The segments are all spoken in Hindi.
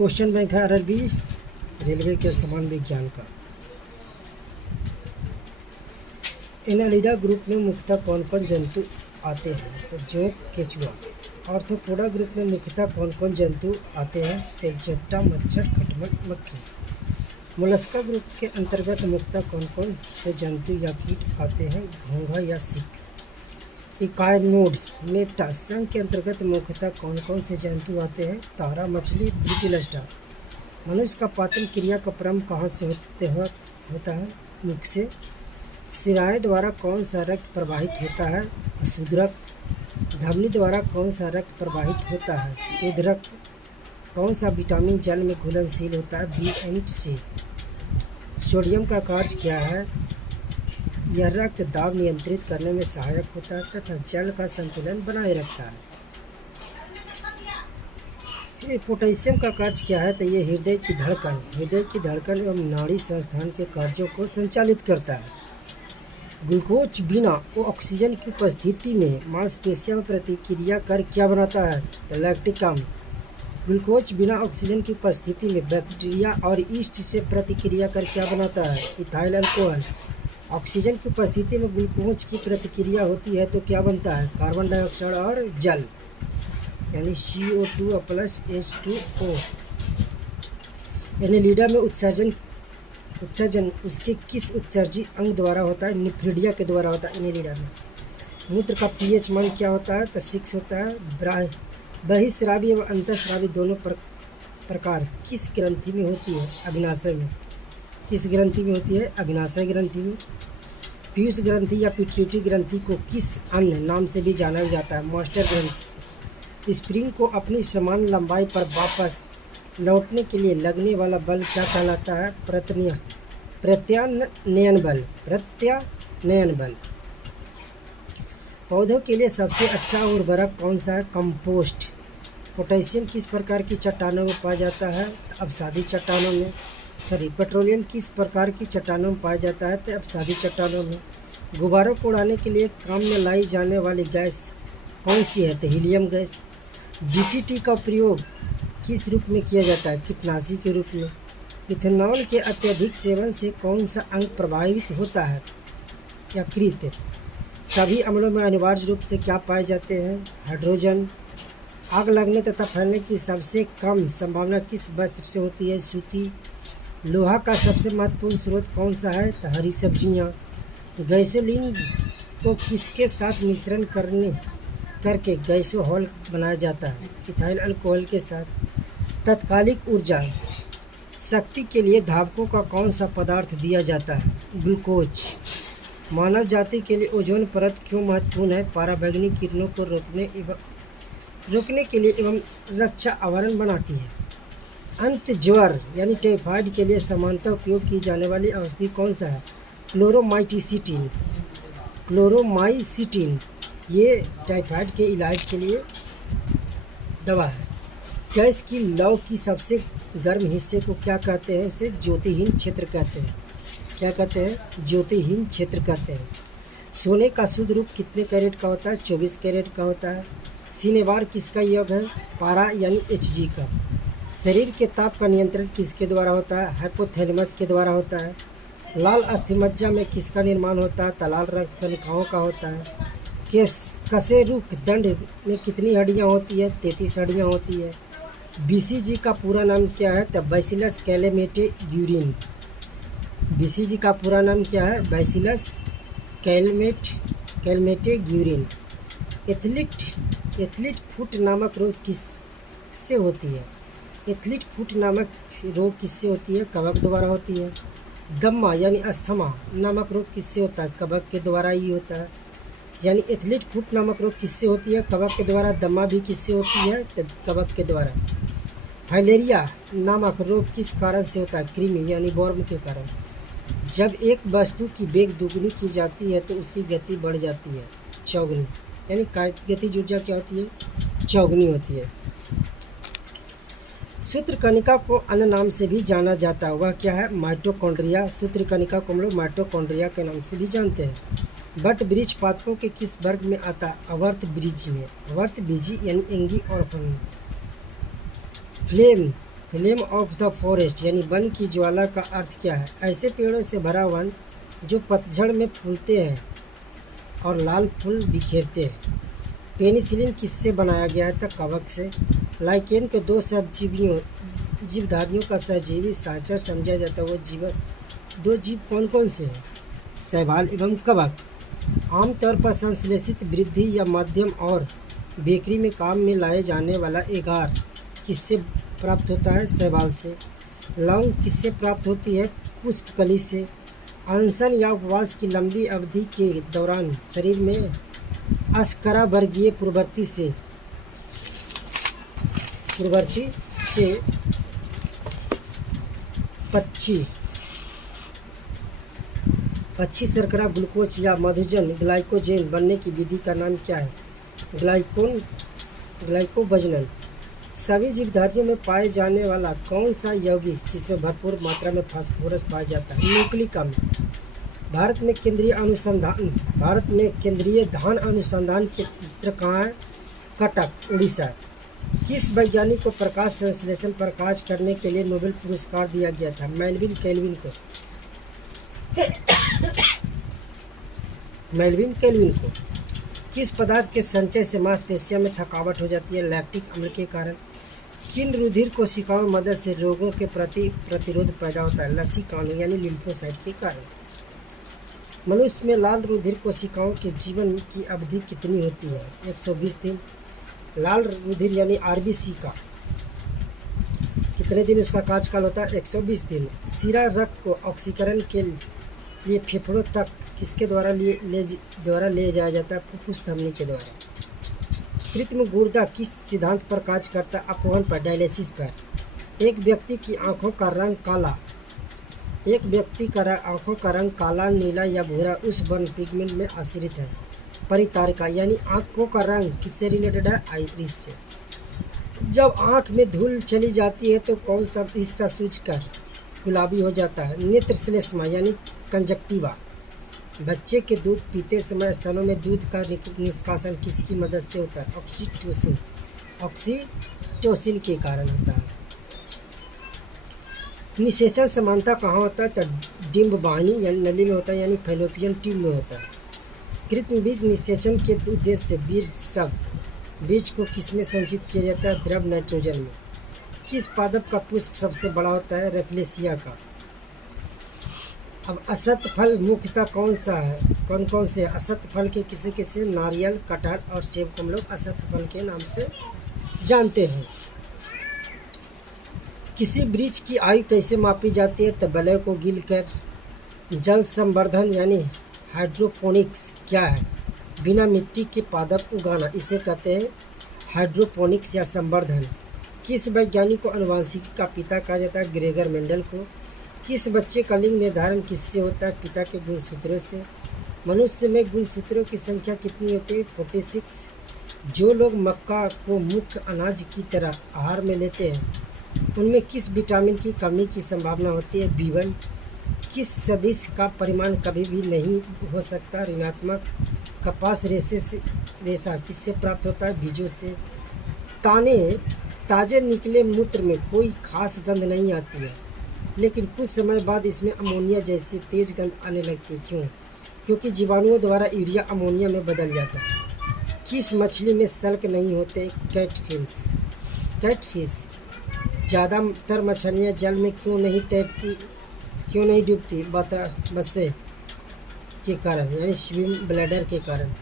क्वेश्चन बैंक है आरआरबी रेलवे के समान विज्ञान का। एनालिडा ग्रुप में मुख्यतः कौन कौन जंतु आते हैं? तो जोंक, केचुआ। आर्थ्रोपोडा ग्रुप में मुख्यतः कौन कौन जंतु आते हैं? तेलचट्टा, मच्छर, खटमल, मक्खी। मोलस्का ग्रुप के अंतर्गत मुख्यतः कौन कौन से जंतु या कीट आते हैं? घोंघा या सीप। इकायनोड मेटा संघ के अंतर्गत मुख्यतः कौन कौन से जंतु आते हैं? तारा, मछली, ब्रिटिल स्टार। मनुष्य का पाचन क्रिया का प्रारंभ कहाँ से होता है? मुख से। शिराएं द्वारा कौन सा रक्त प्रवाहित होता है? अशुद्ध रक्त। धमनी द्वारा कौन सा रक्त प्रवाहित होता है? शुद्ध रक्त। कौन सा विटामिन जल में घुलनशील होता है? B and C. सोडियम का कार्य क्या है? यह रक्त दाब नियंत्रित करने में सहायक होता है तथा जल का संतुलन बनाए रखता है। पोटेशियम का कार्य क्या है? तो ये हृदय की धड़कन एवं नाड़ी संस्थान के कार्यों को संचालित करता है। ग्लूकोज बिना ऑक्सीजन की उपस्थिति में मांसपेशियों में प्रतिक्रिया कर क्या बनाता है? तो लैक्टिक अम्ल। ग्लूकोज बिना ऑक्सीजन की उपस्थिति में बैक्टीरिया और ईस्ट से प्रतिक्रिया कर क्या बनाता है? Ethyl alcohol. ऑक्सीजन की उपस्थिति में ग्लूकोज की प्रतिक्रिया होती है तो क्या बनता है? कार्बन डाइऑक्साइड और जल, यानी CO2 प्लस H2O। एनेलिडा में उत्सर्जन उसके किस उत्सर्जी अंग द्वारा होता है? निफ्रिडिया के द्वारा होता है एनेलिडा में। मूत्र का pH मान क्या होता है? तो 6 होता है। बहिस्रावी एवं अंतःस्रावी दोनों प्रकार किस ग्रंथि में होती है? अग्नाशय में। किस ग्रंथि में होती है? अग्नाशय ग्रंथि में। पीयूष ग्रंथि या पिट्यूटरी ग्रंथि को किस अन्य नाम से भी जाना जाता है? मास्टर ग्रंथि से। स्प्रिंग को अपनी समान लंबाई पर वापस लौटने के लिए लगने वाला बल क्या कहलाता है? प्रत्यानयन बल। पौधों के लिए सबसे अच्छा उर्वरक कौन सा है? कंपोस्ट। पोटेशियम किस प्रकार की चट्टानों में पाया जाता है? तो अवसादी चट्टानों में। पेट्रोलियम किस प्रकार की चट्टानों में पाया जाता है? तो अवसादी चट्टानों में। गुब्बारों को उड़ाने के लिए काम में लाई जाने वाली गैस कौन सी है? तो हीलियम गैस। DDT का प्रयोग किस रूप में किया जाता है? कीटनाशी के रूप में। इथेनॉल के अत्यधिक सेवन से कौन सा अंग प्रभावित होता है? यकृत। सभी अम्लों में अनिवार्य रूप से क्या पाए जाते हैं? हाइड्रोजन। आग लगने तथा फैलने की सबसे कम संभावना किस वस्त्र से होती है? सूती। लोहा का सबसे महत्वपूर्ण स्रोत कौन सा है? तो हरी सब्जियाँ। गैसोलीन को किसके साथ मिश्रण करके गैसोहॉल बनाया जाता है? इथाइल अल्कोहल के साथ। तत्कालिक ऊर्जा शक्ति के लिए धावकों का कौन सा पदार्थ दिया जाता है? ग्लूकोज। मानव जाति के लिए ओजोन परत क्यों महत्वपूर्ण है? पराबैंगनी किरणों को रोकने के लिए एवं रक्षा आवरण बनाती है। अंत ज्वर यानी टाइफाइड के लिए सामान्यतः उपयोग की जाने वाली औषधि कौन सा है? क्लोरोमाइसिटिन। ये टाइफाइड के इलाज के लिए दवा है। गैस की लौ की सबसे गर्म हिस्से को क्या कहते हैं? उसे ज्योतिहीन क्षेत्र कहते हैं। क्या कहते हैं? ज्योतिहीन क्षेत्र कहते हैं। सोने का शुद्ध रूप कितने कैरेट का होता है? 24 कैरेट का होता है। सिनेबार किसका योग है? पारा यानी Hg का। शरीर के ताप का नियंत्रण किसके द्वारा होता है? हाइपोथैलेमस के द्वारा होता है। लाल अस्थिमज्जा में किसका निर्माण होता है? लाल रक्त कणिकाओं का होता है। कशेरुक दंड में कितनी हड्डियां होती है? 33 हड्डियां होती है। BCG का पूरा नाम क्या है? तो बैसिलस कैलेमेटे-ग्यूरिन। BCG का पूरा नाम क्या है? बैसिलस कैलेमेटे-ग्यूरिन। एथलीट फुट नामक रोग किससे होती है? एथलीट फुट नामक रोग किससे होती है? कवक द्वारा होती है। दम्मा यानी अस्थमा नामक रोग किससे होता है? कवक के द्वारा ही होता है। यानी एथलीट फुट नामक रोग किससे होती है? कवक के द्वारा। दम्मा भी किससे होती है? तो कवक के द्वारा। फाइलेरिया नामक रोग किस कारण से होता है? कृमि यानी वर्म के कारण। जब एक वस्तु की वेग दुगनी की जाती है तो उसकी गति बढ़ जाती है, चौगुनी। यानी गतिज ऊर्जा क्या होती है? चौगुनी होती है। सूत्रकणिका को अन्य नाम से भी जाना जाता है, वह क्या है? माइटोकॉन्ड्रिया। सूत्रकणिका को हम लोग माइटोकॉन्ड्रिया के नाम से भी जानते हैं। बट वृक्ष पादपों के किस वर्ग में आता है? अवर्त बीजी में। अवर्त बीजी यानी एंगी और flame flame of the forest यानी वन की ज्वाला का अर्थ क्या है? ऐसे पेड़ों से भरा वन जो पतझड़ में फूलते हैं और लाल फूल बिखेरते हैं। पेनिसिलिन किससे बनाया गया है? तक कवक से। लाइकेन को दो जीवधारियों का सहजीवी साझा समझा जाता है। वो दो जीव कौन कौन से हैं? शैवाल एवं कवक। आमतौर पर संश्लेषित वृद्धि या मध्यम और बेकरी में काम में लाए जाने वाला एगार किससे प्राप्त होता है? शैवाल से। लौंग किससे प्राप्त होती है? पुष्पकली से। अनशन या उपवास की लंबी अवधि के दौरान शरीर में अस्करा वर्गीय प्रवृत्ति से पक्षी शर्करा ग्लूकोज या मधुजन ग्लाइकोजेन बनने की विधि का नाम क्या है? ग्लाइकोबजनन। सभी जीवधारियों में पाए जाने वाला कौन सा यौगिक जिसमें भरपूर मात्रा में फास्फोरस पाया जाता है? न्यूक्लिक अम्ल। भारत में केंद्रीय धान अनुसंधान केंद्र कहाँ है? कटक, उड़ीसा। किस वैज्ञानिक को प्रकाश संश्लेषण पर कार्य करने के लिए नोबेल पुरस्कार दिया गया था? मेल्विन कैल्विन को। किस पदार्थ के संचय से मांसपेशियों में थकावट हो जाती है? लैक्टिक अम्ल के कारण। किन रुधिर कोशिकाओं की मदद से रोगों के प्रति प्रतिरोध पैदा होता है? लसीकाणु यानी लिम्फोसाइट के कारण। मनुष्य में लाल रुधिर कोशिकाओं के जीवन की अवधि कितनी होती है? 120 दिन। लाल रुधिर यानी आरबीसी का कितने दिन उसका कार्यकाल होता है? 120 दिन। सीरा रक्त को ऑक्सीकरण के लिए फेफड़ों तक किसके द्वारा ले जाया जाता है? फुफ्फुस धमनी के द्वारा। कृत्रिम गुर्दा किस सिद्धांत पर कार्य करता है? अपवहन पर, डायलिसिस पर। एक व्यक्ति की आंखों का रंग काला, नीला या भूरा उस वर्ण पिगमेंट में आश्रित है। परितारिका यानी आंखों का रंग किससे रिलेटेड है? आइरिस से। जब आंख में धूल चली जाती है तो कौन सा हिस्सा सूजकर गुलाबी हो जाता है? नेत्र श्लेष्मा यानी कंजक्टिवा। बच्चे के दूध पीते समय स्तनों में दूध का निष्कासन किसकी मदद से होता है? ऑक्सीटोसिन के कारण होता है। निषेचन समानता कहाँ होता है? तो डिम्बवाहिनी यानी नली में होता है, यानी फैलोपियन ट्यूब में होता है। कृत्रिम बीज निषेचन के उद्देश्य से बीज को किसमें संचित किया जाता है? द्रव नाइट्रोजन में। किस पादप का पुष्प सबसे बड़ा होता है? रेफलेसिया का। अब असत फल मुख्यतः कौन कौन से? असत फल के किसे नारियल, कटहल और सेब को हम लोग असत फल के नाम से जानते हैं। किसी वृक्ष की आयु कैसे मापी जाती है? तो बलय को गिलकर। जल संवर्धन यानी हाइड्रोपोनिक्स क्या है? बिना मिट्टी के पादप उगाना, इसे कहते हैं हाइड्रोपोनिक्स या संवर्धन। किस वैज्ञानिक को आनुवंशिकी का पिता कहा जाता है? ग्रेगर मेंडल को। किस बच्चे का लिंग निर्धारण किससे होता है? पिता के गुणसूत्रों से। मनुष्य में गुणसूत्रों की संख्या कितनी होती है? 46। जो लोग मक्का को मुख्य अनाज की तरह आहार में लेते हैं उनमें किस विटामिन की कमी की संभावना होती है? B1। किस सदिश का परिमाण कभी भी नहीं हो सकता? ऋणात्मक। कपास रेशा किससे प्राप्त होता है? बीजों से। ताजे निकले मूत्र में कोई खास गंध नहीं आती है, लेकिन कुछ समय बाद इसमें अमोनिया जैसी तेज गंध आने लगती है। क्यों? क्योंकि जीवाणुओं द्वारा यूरिया अमोनिया में बदल जाता है। किस मछली में सल्क नहीं होते? कैटफिश। ज़्यादातर मछलियाँ जल में क्यों नहीं डूबती? बसे के कारण यानी स्विम ब्लैडर के कारण।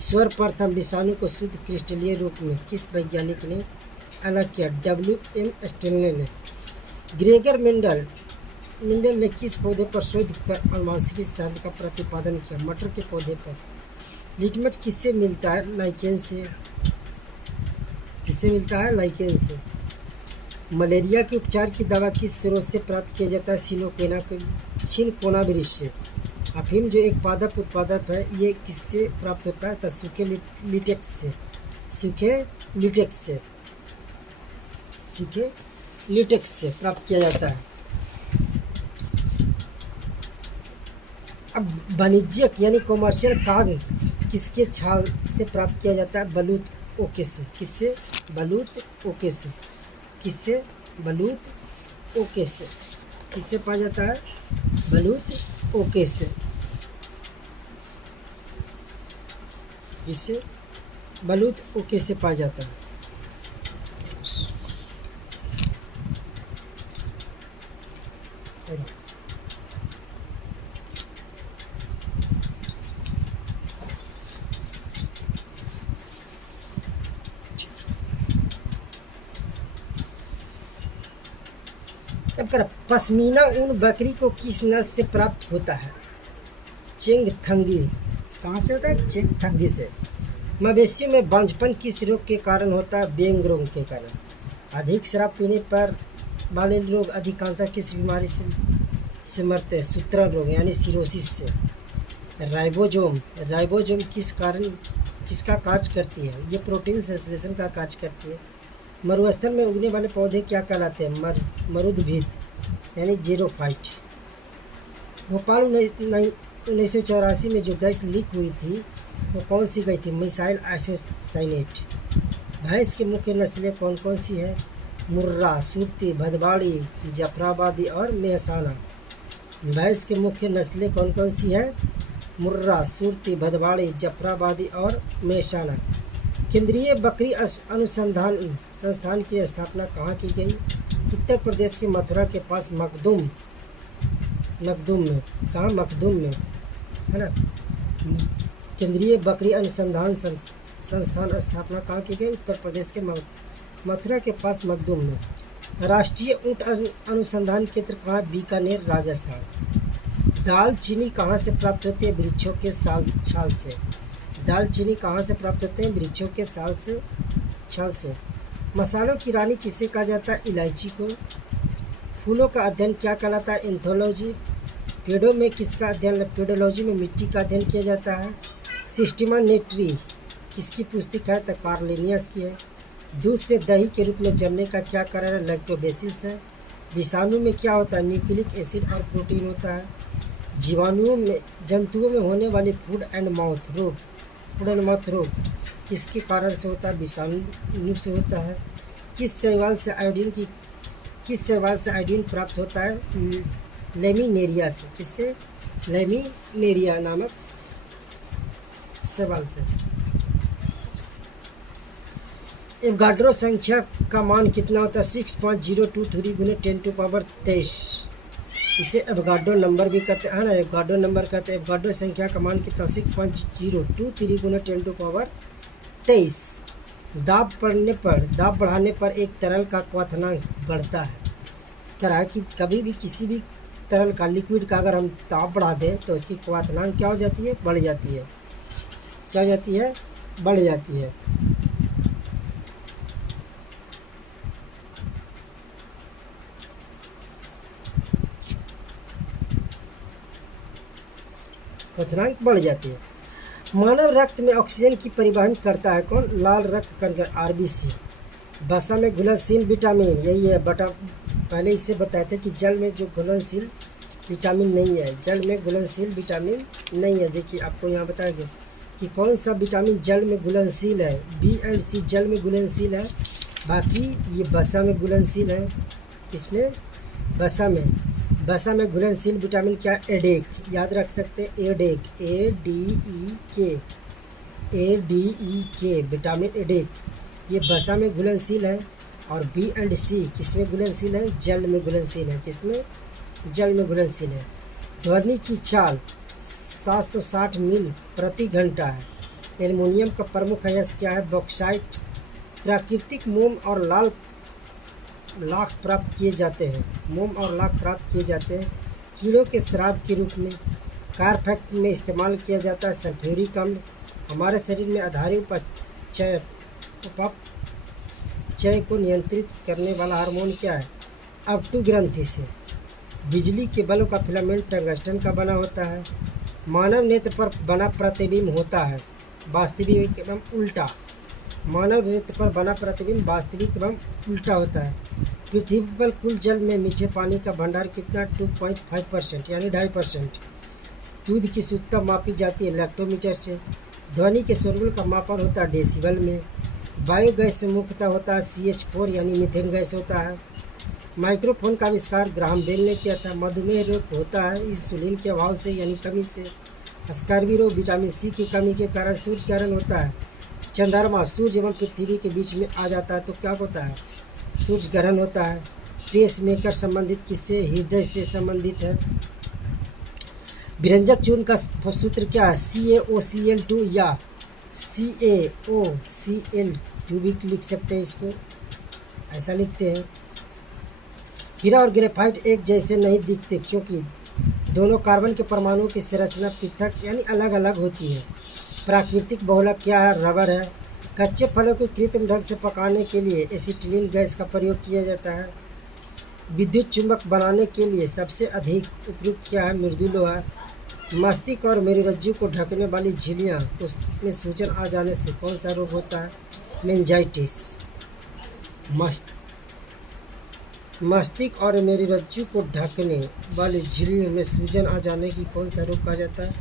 सर्वप्रथम विषाणु को शुद्ध क्रिस्टलीय रूप में किस वैज्ञानिक ने अलग किया? WM स्टेनले ने। ग्रेगर मेंडल ने किस पौधे पर शोध कर आनुवंशिकी सिद्धांत का प्रतिपादन किया? मटर के पौधे पर। लिटमस किससे मिलता है? लाइकेन से। किससे मिलता है? लाइकेन से। मलेरिया के उपचार की दवा किस स्रोत से प्राप्त किया जाता है? सिनकोना वृक्ष से। अफीम जो एक पादप उत्पादक है, ये किससे प्राप्त होता है? तो सूखे लिटेक्स से प्राप्त किया जाता है। अब वाणिज्यिक यानी कॉमर्शियल कागज किसके छाल से प्राप्त किया जाता है? बलूत ओके से। किससे? बलूत ओके से। किससे? बलूत ओके से किससे पाया जाता है? बलूत ओके से। इससे बलूत ओके से पाया जाता है। अब कर पश्मीना ऊन बकरी को किस नस्ल से प्राप्त होता है? चेंगथंगी। कहाँ से होता है? चेंगथंगी से। मवेशियों में बांझपन किस रोग के कारण होता है? बेंग रोग के कारण। अधिक शराब पीने पर वाले लोग अधिकांशतः किस बीमारी से मरते हैं? सूत्रण रोग यानी सिरोसिस से। राइबोसोम किसका कार्य करती है? ये प्रोटीन संश्लेषण का कार्य करती है। मरुस्थल में उगने वाले पौधे क्या कहलाते हैं? मरुद्भिद यानी जीरोफाइट। भोपाल 1984 में जो गैस लीक हुई थी वो कौन सी गई थी? Missile isocyanate. भैंस की मुख्य नस्लें कौन कौन सी है? मुर्रा, सुरती, भदवाड़ी, जफराबादी और मेहसाना। भैंस की मुख्य नस्लें कौन कौन सी है? मुर्रा, सुरती, भदवाड़ी, जफराबादी और मेहसाना। केंद्रीय बकरी अनुसंधान संस्थान की स्थापना कहाँ की गई? उत्तर प्रदेश के मथुरा के पास मखदूम में। कहाँ? मखदूम में, है ना। केंद्रीय बकरी अनुसंधान संस्थान स्थापना कहाँ की गई? उत्तर प्रदेश के मथुरा के पास मखदूम में। राष्ट्रीय ऊंट अनुसंधान केंद्र कहाँ? बीकानेर, राजस्थान। दालचीनी कहाँ से प्राप्त होती है? वृक्षों के छाल से। दालचीनी कहाँ से प्राप्त होते हैं? वृक्षों के छाल से। मसालों की रानी किसे कहा जाता है? इलायची को। फूलों का अध्ययन क्या कहलाता है? एंथोलॉजी। पेड़ों में किसका अध्ययन? पेडोलॉजी में मिट्टी का अध्ययन किया जाता है। सिस्टिमा नेट्री किसकी पुस्तक है? तो कार्लिनियस की है। दूध से दही के रूप में जमने का क्या कारण है? लैक्टोबैसिलस है। विषाणु में क्या होता है? न्यूक्लिक एसिड और प्रोटीन होता है। जंतुओं में होने वाली फूड एंड माउथ रोग किसके कारण से होता है? विषाणु से होता है। किस शैवाल से आयोडीन प्राप्त होता है? लेमिनेरिया से। किससे? लेमिनेरिया नामक शैवाल से। एवोगाड्रो संख्या का मान कितना होता है? 6.023 × 10⁻23। इसे एवोगाड्रो नंबर भी कहते हैं ना, एवोगाड्रो नंबर कहते हैं। एवोगाड्रो संख्या का मान कितना? 6.023 × 10⁻23। दाब बढ़ाने पर एक तरल का क्वथनांक बढ़ता है। करा कि कभी भी किसी भी तरल का, लिक्विड का अगर हम दाब बढ़ा दें तो उसकी क्वथनांक क्या हो जाती है? बढ़ जाती है। क्या हो जाती है? बढ़ जाती है। क्वथनांक बढ़ जाती है। मानव रक्त में ऑक्सीजन की परिवहन करता है कौन? लाल रक्त कण आरबीसी। वसा में घुलनशील विटामिन, यही है बटा, पहले इससे बताए थे कि जल में जो घुलनशील विटामिन नहीं है, जल में घुलनशील विटामिन नहीं है। देखिए आपको यहाँ बताएंगे कि कौन सा विटामिन जल में घुलनशील है। बी एंड सी जल में घुलनशील है, बाकी ये वसा में घुलनशील है। इसमें वसा में घुलनशील विटामिन क्या? एडेक, याद रख सकते हैं, एडेक, ADEK विटामिन एडेक, ये वसा में घुलनशील है। और बी एंड सी किस में घुलनशील है? जल में घुलनशील है। किसमें? जल में घुलनशील है। ध्वनि की चाल 760 मील प्रति घंटा है। एल्युमिनियम का प्रमुख अयस्क क्या है? बॉक्साइट। प्राकृतिक मोम और लाख प्राप्त किए जाते हैं। कीड़ों के श्राप के रूप में कार फैक्ट्री में इस्तेमाल किया जाता है सल्फ्यूरिक अम्ल। हमारे शरीर में आधारी उपापचय को नियंत्रित करने वाला हार्मोन क्या है? अपटू ग्रंथि से। बिजली के बल्ब का फिलामेंट टंगस्टन का बना होता है। मानव नेत्र पर बना प्रतिबिंब होता है वास्तविक एवं उल्टा। मानव नेत्र पर बना प्रतिबिंब वास्तविक एवं उल्टा होता है। पृथ्वी पर कुल जल में मीठे पानी का भंडार कितना? 2.5% यानी 2.5%। दूध की शुद्धता मापी जाती है लैक्टोमीटर से। ध्वनि के शोरगुल का मापन होता है डेसिबल में। बायोगैस में मुख्यतः होता है CH4 यानी मीथेन गैस होता है। माइक्रोफोन का आविष्कार ग्राहम बेल ने किया था। मधुमेह रोग होता है इंसुलिन के अभाव से यानी कमी से। स्कर्वी रोग विटामिन सी की कमी के कारण सूर्य ग्रहण होता है। चंद्रमा सूर्य एवं पृथ्वी के बीच में आ जाता है तो क्या होता है? सूर्य ग्रहण होता है। पेस मेकर संबंधित किससे? हृदय से संबंधित है। विरंजक चूर्ण का सूत्र क्या है? CaOCl2 या CaOCl2 भी लिख सकते हैं, इसको ऐसा लिखते हैं। हीरा और ग्रेफाइट एक जैसे नहीं दिखते क्योंकि दोनों कार्बन के परमाणुओं की संरचना पृथक यानी अलग अलग होती है। प्राकृतिक बहुलक क्या है? रबर है। कच्चे फलों को कृत्रिम ढंग से पकाने के लिए एसिटिलीन गैस का प्रयोग किया जाता है। विद्युत चुंबक बनाने के लिए सबसे अधिक उपयुक्त क्या है? मृदु लोहा। मस्तिष्क और मेरुरज्जु को ढकने वाली झिल्लियाँ में सूजन आ जाने से कौन सा रोग होता है? मेनिंजाइटिस। मस्तिष्क और मेरुरज्जु को ढकने वाली झिल्लियों में सूजन आ जाने की कौन सा रोग कहा जाता है?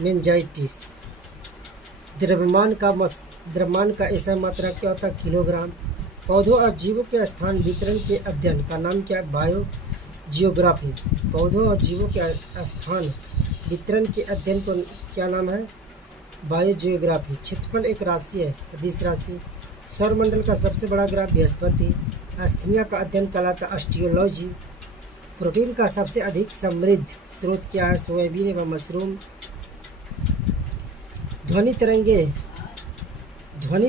मेनिंजाइटिस। द्रव्यमान का ऐसा मात्रा क्या होता है? किलोग्राम। पौधों और जीवों के स्थान वितरण के अध्ययन का नाम क्या है? बायोजियोग्राफी। पौधों और जीवों के स्थान वितरण के अध्ययन को क्या नाम है? बायोजियोग्राफी। क्षेत्रफल एक राशि है, अदिश राशि। सौरमंडल का सबसे बड़ा ग्रह बृहस्पति। अस्थनिया का अध्ययन कहलाता है ऑस्टियोलॉजी। प्रोटीन का सबसे अधिक समृद्ध स्रोत क्या है? सोयाबीन एवं मशरूम। ध्वनि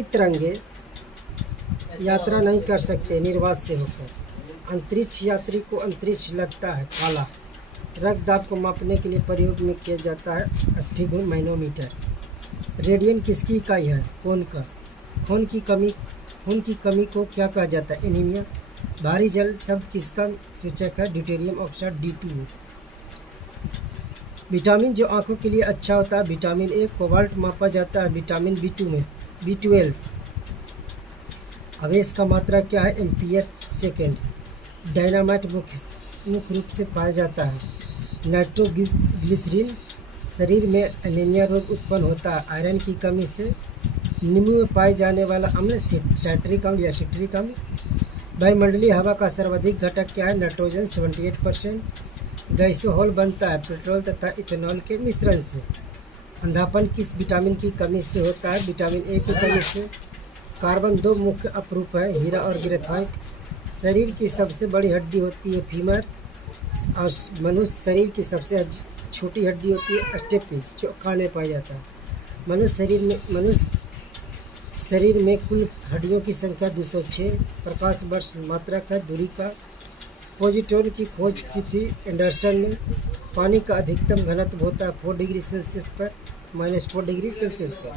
तरंगे यात्रा नहीं कर सकते निर्वात से होकर। अंतरिक्ष यात्री को अंतरिक्ष लगता है काला। रक्तदाब को मापने के लिए प्रयोग में किया जाता है स्फिग्मोमैनोमीटर। रेडियन किसकी इकाई है? खून का। खून की कमी को क्या कहा जाता है? एनीमिया। भारी जल शब्द किसका सूचक है? Deuterium oxide D2। विटामिन जो आंखों के लिए अच्छा होता है विटामिन A। कोबाल्ट मापा जाता है विटामिन B2 में। B12। आवेश का मात्रा क्या है? Ampere second. डायनामाइट मुख्य रूप से पाया जाता है नाइट्रोग्लिसरीन। शरीर में एनीमिया रोग उत्पन्न होता है आयरन की कमी से। नींबू में पाए जाने वाला अम्ल साइट्रिक अम्ल या सिट्रिक अम्ल। वायुमंडलीय हवा का सर्वाधिक घटक क्या है? नाइट्रोजन 78%। गैसोहॉल बनता है पेट्रोल तथा इथेनॉल के मिश्रण से। अंधापन किस विटामिन की कमी से होता है? विटामिन A की कमी से। कार्बन दो मुख्य अपरूप है, हीरा और ग्रेफाइट। शरीर की सबसे बड़ी हड्डी होती है फीमर और मनुष्य शरीर की सबसे छोटी हड्डी होती है स्टेपिज जो कान पाया जाता है। मनुष्य शरीर में कुल हड्डियों की संख्या 206 प्रकाश वर्ष मात्रक है दूरी का। पोजिट्रॉन की खोज की थी एंडरसन ने। पानी का अधिकतम घनत्व होता है 4 डिग्री सेल्सियस पर -4 डिग्री सेल्सियस पर।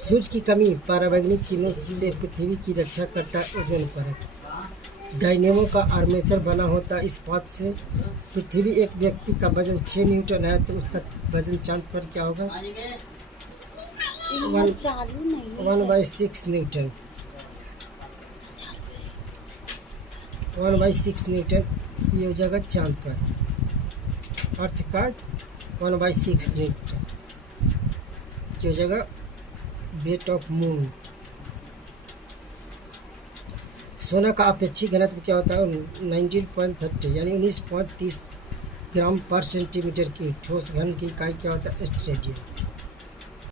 सूर्य की कमी पराबैंगनी किरणों से पृथ्वी की रक्षा करता है ओजोन परत। डायनेमो का आर्मेचर बना होता है इस्पात से। पृथ्वी एक व्यक्ति का वजन 6 न्यूटन है तो उसका वजन चांद पर क्या होगा? 1/6 न्यूटन। 1/6 न्यूटन ये हो जाएगा चांद पर। अर्थ का 1/6 न्यूटन जो हो जाएगा वेट ऑफ मून। सोना का अपेक्षित घनत्व क्या होता है? 19.30 यानी 19.30 ग्राम पर सेंटीमीटर की। ठोस घन की इकाई क्या होता है? स्ट्रेडियन।